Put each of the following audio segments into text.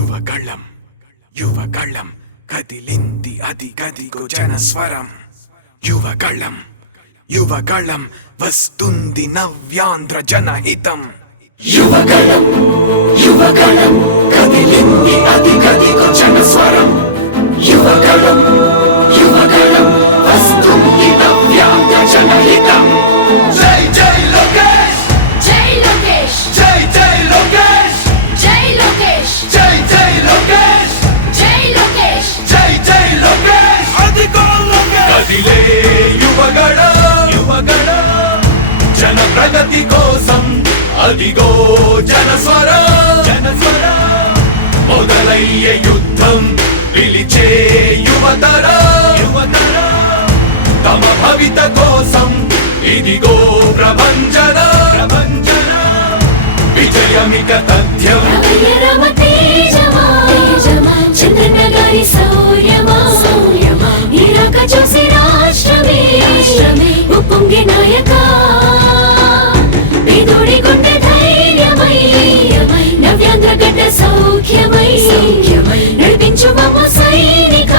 యువగళం యువగళం కదిలింది అది గదిగో జనస్వరం యువగళం యువగళం వస్తుంది నవ్యాంధ్ర జనహితం యువగళం యువగళం కదిలింది అది గదిగో జనస్వరం యువగళం యువగళం వస్తుంది నవ్యాంధ్ర జనహితం జై జై లోకేష్ జై లోకేష్ జై జై లోకేష్ జై లోకేష్ జై జై లోకేష్ జై లోకేష్ జై జై లోకేష్ అదిగో లోకేష్ కదిలే యువగళం జన ప్రగతి కోసం అదిగో జనస్వరం మొదలయ్యే యుద్ధం పిలిచే యువతరం తమ భవిత కోసం ఇదిగో ప్రభంజనం విజయమిక తథ్యం రమ తేజమా చంద్రన్న గారి శౌర్యమా నీరాక చూసి రాష్ట్రమే ఉప్పొంగే నాయక పేదోడి గుండె ధైర్యమై నవ్యాంధ్ర గడ్డ సౌఖ్యమై నడిపించు మమ్మ సైనిక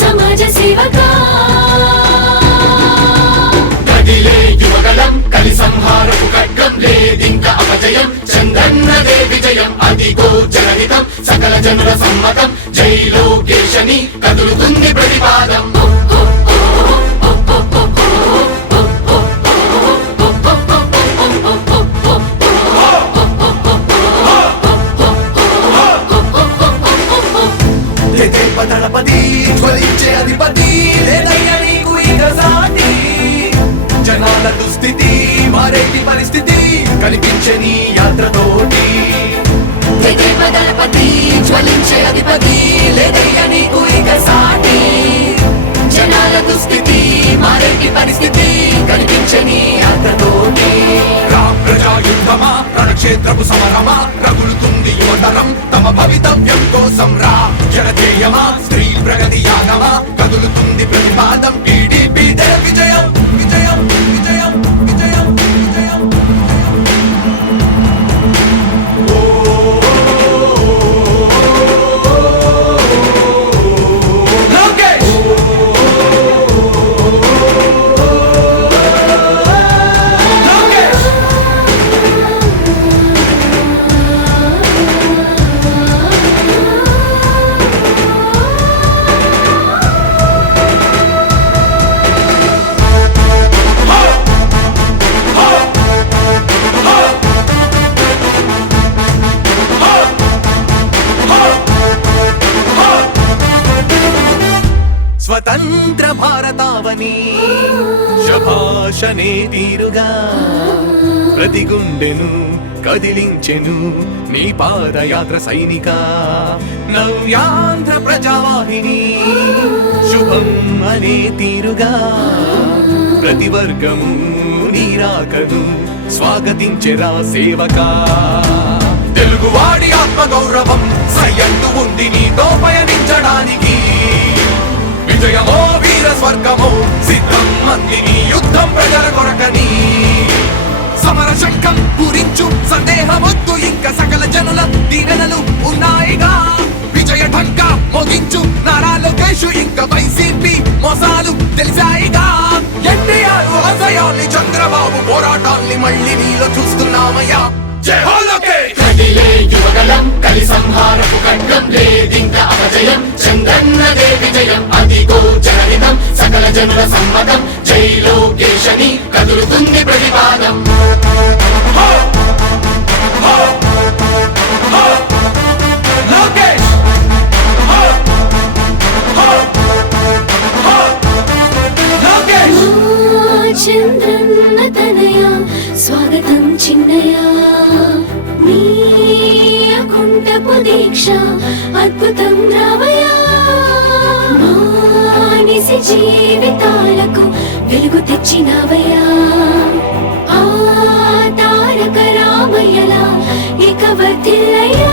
సమాజ సేవక కదిలే యువగళం కలి సంహారపు ఖడ్గం లేదింక అపజయం చంద్రన్నదే విజయం అదిగో జనహితం సకల జనుల సమ్మతం జై లోకేశని కదులుతుంది ప్రతిపాదం దళపతి జ్వలించే అధిపతి లేదయ్యా నీకు ఇక సాటి జనాల దుస్థితి మారేటి పరిస్థితి కనిపించే నీ యాత్రతోటి దళపతి జ్వలించే అధిపతి లేదయ్యా నీకు ఇక సాటి జనాల దుస్థితి మారేటి పరిస్థితి కనిపించే నీ యాత్రతోటి ప్రజాయుద్ధమా రణక్షేత్రపు సమరమా రగులుతుంది యువతరం తమ భవితవ్యం కోసం రా జనజేయమా స్త్రీ ప్రగతి యాగమా కదులుతుంది ప్రతిపాదం టీడీపీ విజయం విజయం విజయం విజయం విజయం స్వతంత్ర భారతావని శభాషనే తీరుగా ప్రతి గుండెను కదిలించెను నీ పాదయాత్ర సైనిక నవ్యాంధ్ర ప్రజావాహిని శుభం అనే తీరుగా ప్రతి వర్గము నీరాకను స్వాగతించెరా సేవక తెలుగువాడి ఆత్మగౌరవం సయ్యంటూ ఉంది నీతో పయనించడానికి విజయమో వీర స్వర్గమో సిద్ధం మందిని యుద్ధం ప్రజల కొరకని సమర శంఖం పూరించు సందేహమొద్దు ఇంకా సకల జనుల దీవెనలు ఉన్నాయిగా విజయ ఢంకా మోగించు నారా లోకేష్ ఇంకా వైసీపీ మోసాలు తెలిసాయిగా ఎన్టీఆర్ ఆశయాల్ని చంద్రబాబు పోరాటాల్ని మళ్ళీ నీలో చూస్తున్నామయ్యా జై హో లోకేష్ కదిలే యువగళం కలి సంహారపు ఖడ్గం లేదింక అపజయం చంద్రన్నదే విజయం అదిగో జనహితం సకల జనుల సమ్మతం జై లోకేశని కదులుతుంది ప్రతిపాదం లోకేష్ లోకేష్ చంద్రన్న తనయ స్వాగతం చిన్నయ నీ అకుంఠపు దీక్ష అద్భుతం రావయ్యా మానిసి జీవితాలకు వెలుగు తెచ్చినవయ్యా ఆ తారక రామయ్యలా ఇక వర్ధిల్లయ్యా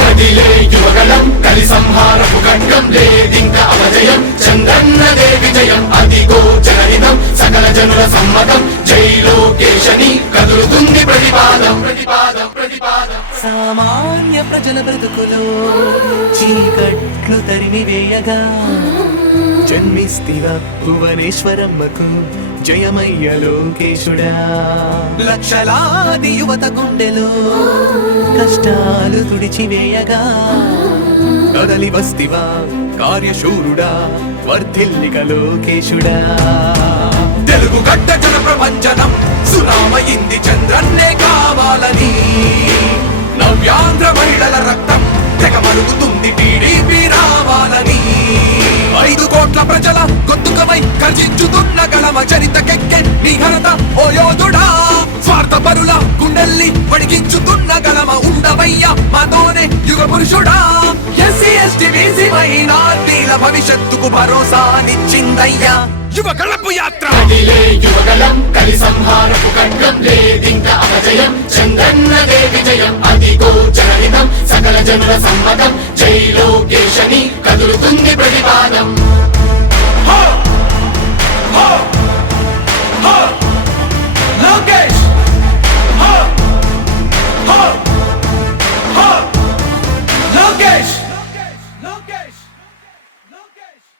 కదిలే యువగళం కలి సంహారపు ఖడ్గం లేదింక అపజయం చంద్రన్నదే విజయం అదిగో జనహితం సకల జనుల సమ్మతం జై లోకేశని కదులుతుంది ప్రతిపాదం సామాన్య ప్రజల బ్రతుకులో చీకట్లు తరిమి వేయగా జన్మిస్తివ భువనేశ్వరమ్మకు జయమయ్య లోకేశుడా. లక్షలాది యువత గుండెలో కష్టాలు తుడిచివేయగా కదలి వస్తివా కార్యశూరుడా వర్ధిల్లిక లోకేశుడా. తెలుగు గడ్డ జన ప్రపంచనం సునామయింది చంద్రన్నే కావాలని నవ్యాంధ్ర మహిళల రక్తం తెగ మరుగుతుంది టీడీపీ రావాలని 5 కోట్ల ప్రజల గొంతుకమై గర్జించుతున్న గళమ చరితకెక్కె నీ ఘనత ఓ యోధుడా. స్వార్థ పరుల గుండెల్ని వడిగించుతున్న గళమ ఉండవయ్య మాతోనే యుగ పురుషుడా. ఎస్సీ ఎస్టీ బీసీ మైనార్టీల భవిష్యత్తుకు భరోసానిచ్చిందయ్యా యువ గళపు యాత్ర. కదిలే యువగలం కలి సంహారపు ఖడ్గం లేదింక అపజయం చంద్రన్నదే విజయం అదిగో జనహితం సకల జనుల సమ్మతం జై లోకేశని కదులుతుంది ప్రతిపాదం. లోకేష్ లోకేష్ లోకేష్ లోకేష్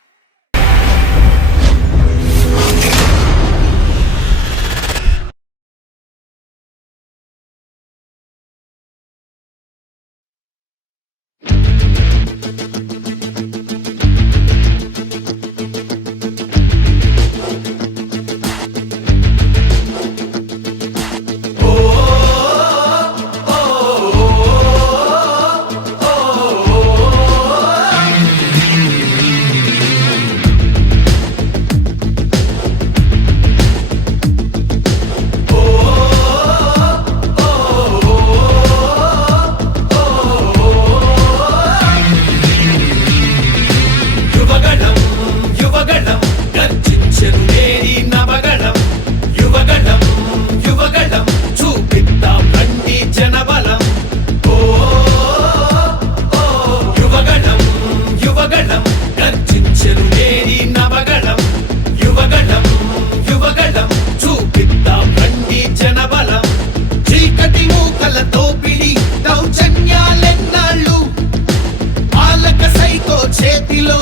చేతిలో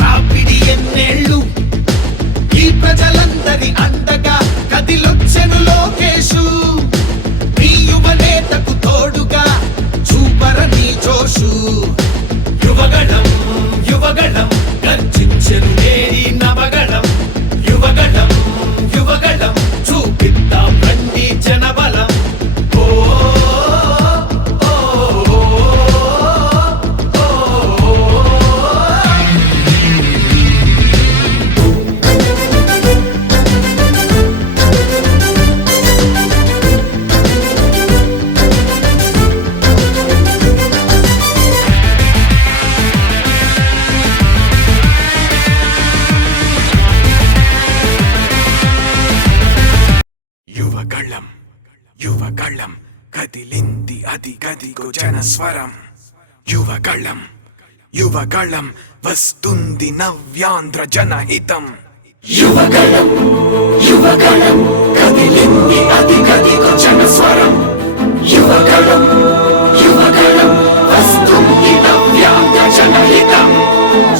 రాపిడి ఎన్నేళ్ళు ఈ ప్రజలందరి అండగా కదిలొచ్చెను లోకేశు నీ యువనేతకు తోడుగా చూపర నీ జోషు యువగణం యువగణం గర్జించెను నేరి నవగణం యువగణం యువగణం చూపిద్దాం రండి జనబలం యువగళం కదిలింది అది గదిగో జనస్వరం యువగళం యువగళం వస్తుంది నవ్యాంధ్ర జనహితం యువగణం యువగణం కదిలింది అది గదిగో జనస్వరం యువగణం యువగణం వస్తుంది నవ్యాంధ్ర జనహితం.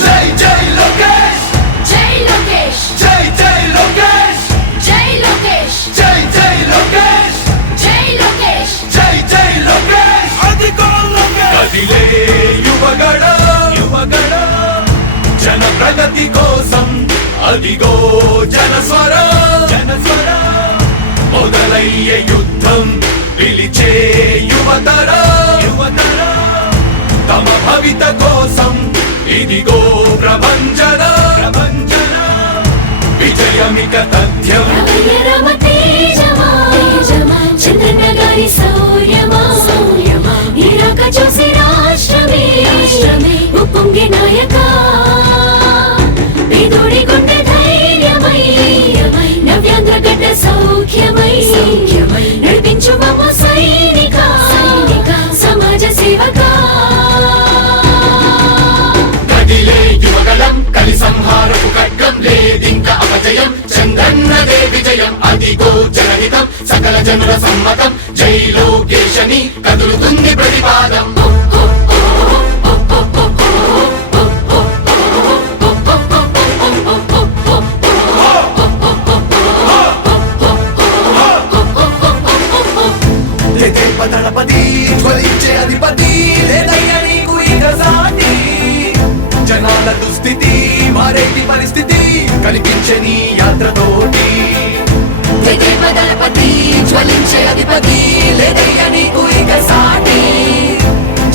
జై జై లోకేష్ జై లోకేష్ జై జై లోకేష్ జై లోకేష్ జై జై లోకేష్ జై లోకేష్ జై జై లోకేష్ అదిగో లోకేష్. కదిలే యువగణ జన ప్రగతి కోసం అదిగో జనస్వర మొదలయ్యే యుద్ధం పిలిచే యువతర తమ భవిత కోసం ఇదిగో ప్రభంజన విజయమిక తథ్యం. రమ తేజమా చంద్రన్న గారి శౌర్యమా ఇరాక చూసి రాష్ట్రమే ఉప్పొంగే నాయక పేదోడి గుండె ధైర్యమై నవ్యాంధ్ర గడ్డ సౌఖ్యమై నడిపించు మమ్మ సైనిక సమాజ సేవక. కదిలే యువగలం కలి సంహారపు ఖడ్గం లేదింక అపజయం చంద్రన్నదే విజయం అదిగో జనహితం సకల జనుల సమ్మతం జై లోకేశ కేశని కదులుతుంది ప్రతిపాదం దళపతి జ్వలించే అధిపతి లేదయ్యా నీకు ఇక సాటి జనాల దుస్థితి మారేటి పరిస్థితి కనిపించే నీ యాత్రతోటి దళపతి జ్వలించే అధిపతి లేదయ్యా నీకు ఇక సాటి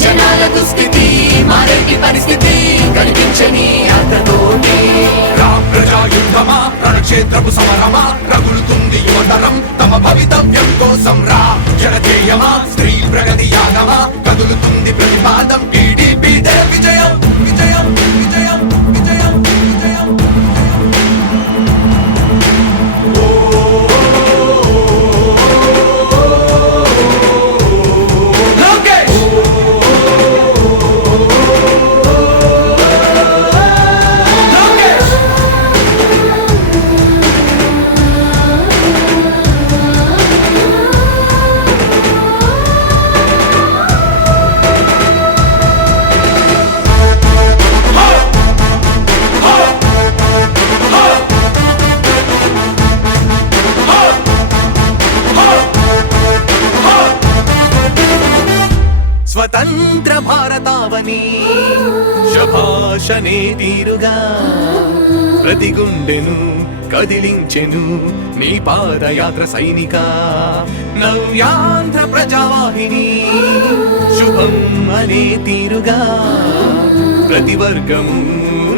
జనాల దుస్థితి మారేటి పరిస్థితి కనిపించే నీ యాత్రతోటి ప్రజాయుద్ధమా రణక్షేత్రపు సమరమా రగులుతుంది యువతరం తమ భవితవ్యం కోసం రా జనజేయమా స్త్రీ ప్రగతి యాగమా కదులుతుంది ప్రతిపాదం టీడీపీ విజయం విజయం విజయం విజయం విజయం స్వతంత్ర భారతావని శభాషనే తీరుగా ప్రతి గుండెను కదిలించెను నీ పాదయాత్ర సైనిక నవ్యాంధ్ర ప్రజావాహిని శుభం అనే తీరుగా ప్రతి వర్గము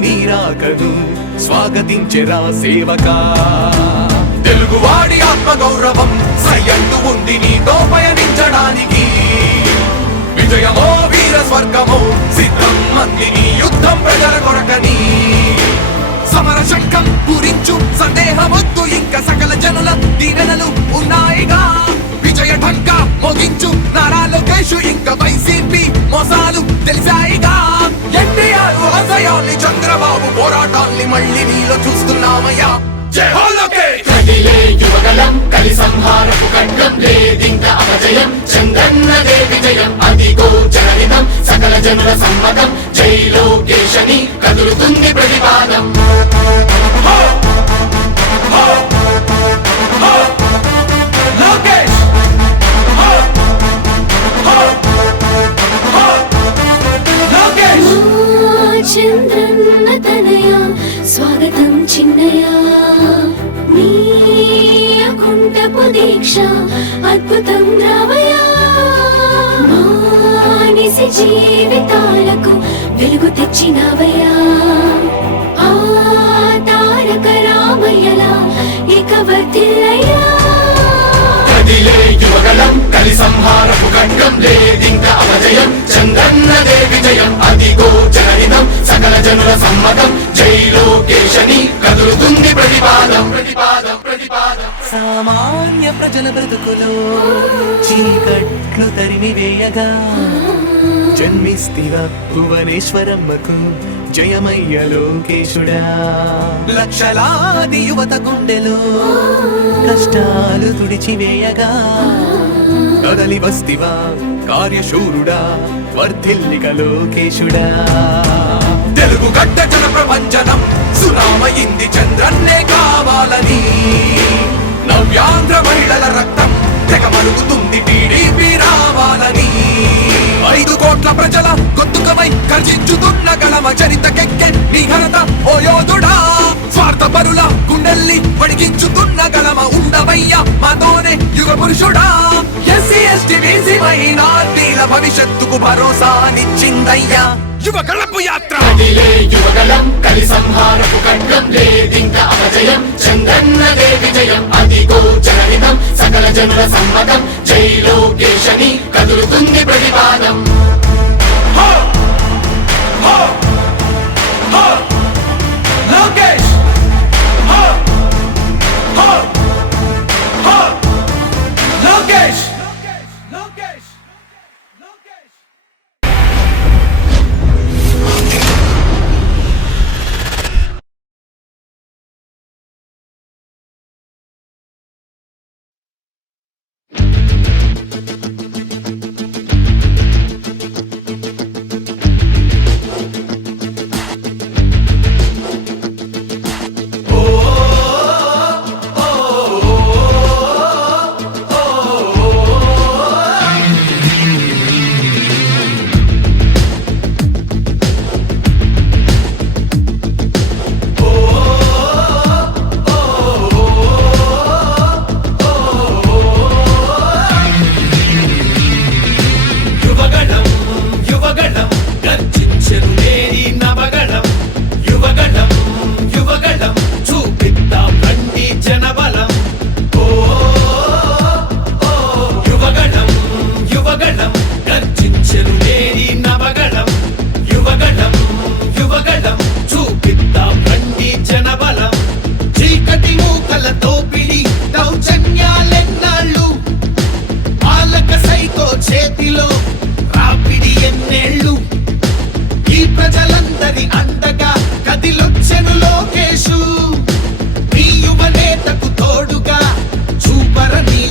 నీరాకను స్వాగతించెరా సేవక తెలుగువాడి ఆత్మగౌరవం సయ్యంటూ ఉంది నీతో పయనించడానికి విజయమో వీర స్వర్గమో సిద్ధం మందిని యుద్ధం ప్రజల కొరకని సమర శంఖం పూరించు సందేహమొద్దు ఇంకా సకల జనుల దీవెనలు ఉన్నాయిగా విజయ ఢంక మోగించు నారా లోకేష్ ఇంకా వైసీపీ మోసాలు తెలిసాయిగా ఎన్టీఆర్ ఆశయాల్ని చంద్రబాబు పోరాటాల్ని మళ్ళీ నీలో చూస్తున్నామయ్యా జై హో లోకేష్ కదిలే యువగలం కలి సంహారపు ఖడ్గం లేదింక అపజయం చంద్రన్నదే విజయం అదిగో జనహితం సకల జనుల సమ్మతం జై లోకేశని కదులుతుంది ప్రతిపాదం లోకేష్ లోకేష్ చంద్రన్న తనయ స్వాగతం చిన్నయ నీ అకుంఠపు దీక్ష అద్భుతం రావయ మానిసి జీవితాలకు వెలుగు తెచ్చినవయ్యా ఆ తారక రామయ్యలా ఇక వర్ధిల్లయ్యా కదిలే యువగలం కలి సంహారపు ఖడ్గం లేదింక అపజయం చంద్రన్నదే విజయం అదిగో జనహితం సకల జనుల సమ్మతం జై లోకేశని కదులుతుంది ప్రతిపాదం ప్రతిపాదం ప్రతిపాదం సామాన్య ప్రజల బ్రతుకులో చీకట్లు తరిమి వేయగా జన్మిస్తివ భువనేశ్వరమ్మకు జయమయ్య లోకేశుడా లక్షలాది యువత గుండెలో కష్టాలు తుడిచివేయగా కదలి వస్తివా కార్యశూరుడా వర్ధిల్లిక లోకేశుడా తెలుగు గడ్డ జన ప్రపంచనం సునామయింది చంద్రన్నే కావాలని నవ్యాంధ్ర మహిళల రక్తం తెగ మరుగుతుంది టీడీపీ రావాలని 5 కోట్ల ప్రజల గొంతుకమై గర్జించుతున్న గళమ చరితకెక్కె నీ ఘనత ఓ యోధుడా స్వార్థ పరుల గుండెల్ని వణికించుతున్న గళమ ఉండవయ్య మాతోనే యుగ పురుషుడా ఎస్సీ ఎస్టీ బీసీ మైనార్టీల భవిష్యత్తుకు భరోసానిచ్చిందయ్యా యువ గళపు యాత్ర కదిలే యువగలం కలి సంహారపు ఖడ్గం లేదింక అపజయం చంద్రన్నదే విజయం అదిగో జనహితం సకల జనుల సమ్మతం జై లోకేశని కదులుతుంది ప్రతిపాదం లోకేష్ లోకేష్ లోకేష్ లోకేష్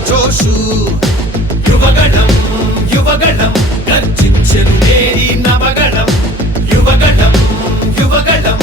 జోషు యువగళం యువగళం గర్జించెను నేరి నవగళం యువగళం యువగళం